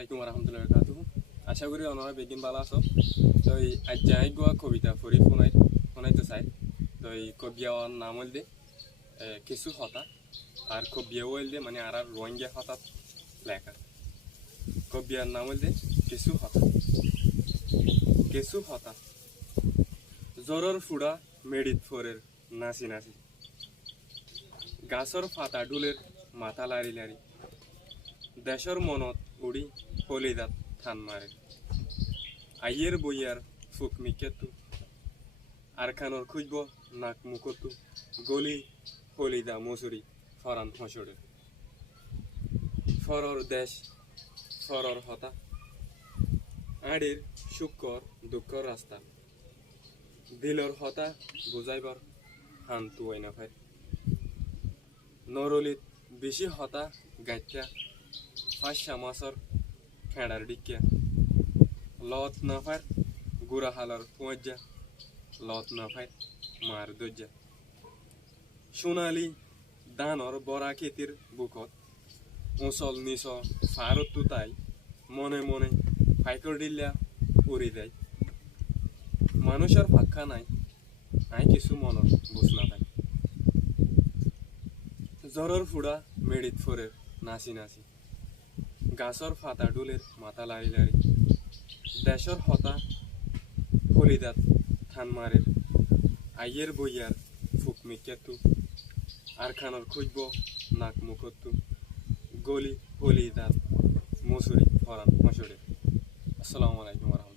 আলাইকুম warahmatullahi wabarakatuh. আশা করি ওনারা বেগিন ভালো আছো। তো আজ যাই গোয়া কবিতা পড়ি শোনাইতে চাই। তো কবিয়ার নাম হইলে কিছু হতা আর কবিয়া হইলে মানে আর রোহিঙ্গা হতাত লেখা। কবিয়ার নাম হইলে কিছু হতা জ্বরের ফুড়া মেডিত ফোরের নাচি নাচি গাছর ফাতা ডুলের মাথা লারি লারি দেশর মনত উড়ি হলিদাত থান মারে আইয়ের বইয়ার ফুক মিকেতু আর খানর খুঁজব নাক মুকতু গলি হলিদা মসুরি ফরান হসড়ে ফরর দেশ ফরর হতা আড়ির শুক্কর দুঃখর রাস্তা দিলর হতা বুঝাইবার হান তুয়াই না ভাই নরলিত বেশি হতা গাইকা ফাঁসা মাছর খেড়ার ডিক্কা লত না ফার গুড়া হালার পৌঁজা লত না ফার মার দজ্জা সোনালি দানর বড়া খেতির বুকত উঁচল নিচ ফারত তুতাই মনে মনে ফাইকর দিল্লা উড়ি দেয় মানুষের ফাঁকা নাই আই কিছু মনের বুঝ না তাই জ্বরের ফুড়া মেডিত ফোরের নাচি নাচি গাছর ফাতা ডুলের মাথা লারি লারি দেশর হতা হলিদাত থান মারের আইয়ের বইয়ার ফুক মিকেতু আর খানর খুঁজব নাক মুখতু গলি হলিদাত মসুরি ফরান মসুরে। আসসালামু আলাইকুম।